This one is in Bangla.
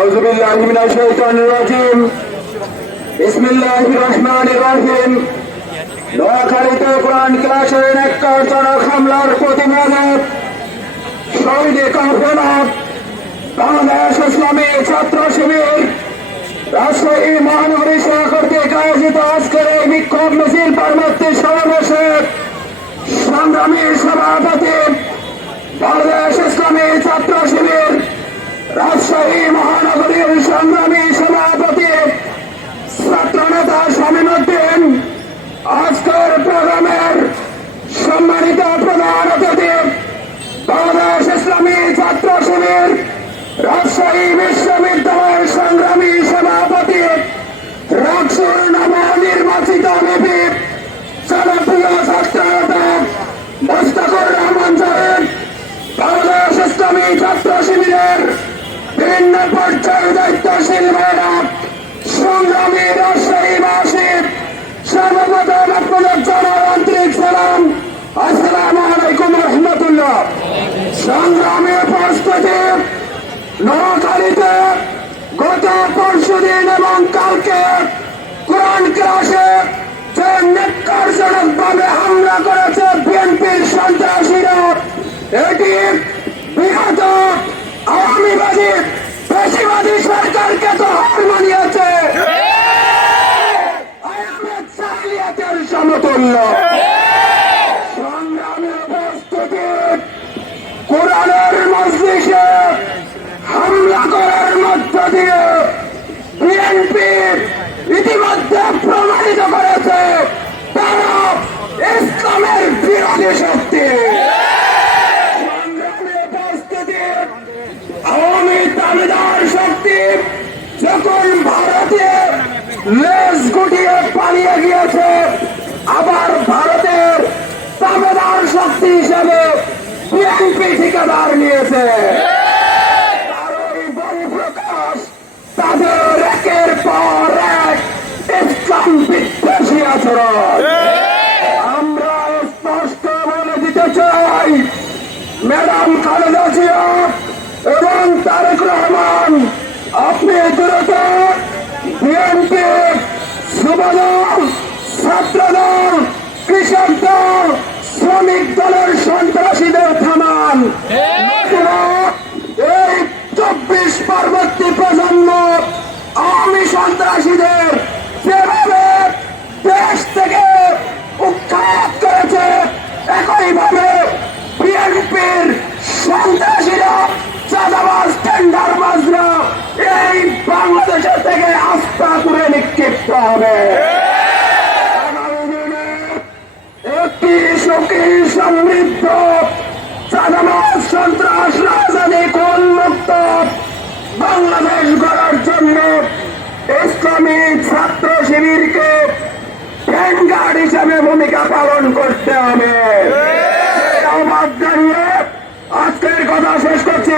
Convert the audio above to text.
أعوذ بالله من الشيطان الرجيم بسم الله الرحمن الرحيم নোয়াখালীতে কোরআন ক্লাসের একটার হামলার প্রতিবাদে শহীদে কাফেলা বাংলাদেশ ইসলামী ছাত্র শিবির রাজশাহী মহানগরী শাখা কর্তৃক আয়োজিত আজকের এই বিক্ষোভ মিছিল পরবর্তী সমাবেশে সংগ্রামী সভাপতি বাংলাদেশ ইসলামী ছাত্র শিবির রাজশাহী মহানগরীর সংগ্রামী পর্যায়ে দায়িত্বশীল ভাইরা, সংগ্রামী রাজশাহীবাসী সর্বপ্রথম আপনাদের জানার সালাম। আসসালাম আলাইকুম রহমতুল্লাহ। সংগ্রামী প্রস্তুতি নোয়াখালীতে গত পরশু দিন এবং কালকে কোরআন ক্লাসে যে নিকারজনক ভাবে হামলা করেছে বিএনপির সন্ত্রাসীরা, এটি তো হার মানিয়েছে আহমেদ জাহিলিয়াতের সমতুল্য। সংগ্রামী উপস্থিতি কোরআনের হামলা করার মধ্য দিয়ে যখন ভারতে লেজ গুটিয়ে পালিয়ে গিয়েছে, আবার ভারতের দাবিদার শক্তি হিসেবে বিএনপি ঠিকাদার নিয়েছে। তাদের একের পর এক ইসলাম বিদ্বেষী আচরণ। আমরা স্পষ্ট বলে দিতে চাই, ম্যাডাম খালেদা জিয়া এবং তারেক রহমান দ্রুত বিএনপি দল শ্রমিক দলের সন্ত্রাসীদের চব্বিশ পরবর্তী প্রজন্ম আওয়ামী সন্ত্রাসীদের যেভাবে দেশ থেকে উৎখাত নিক্ষিপ্ত হবে। একটি সুখী সমৃদ্ধ। চাঁদাবাজ সন্ত্রাস রাজধানী কোন মুক্ত? বাংলাদেশ গড়ার জন্য ইসলামী ছাত্র শিবিরকে ভ্যানগার্ড হিসাবে ভূমিকা পালন করতে হবে। আজকের কথা শেষ করছি।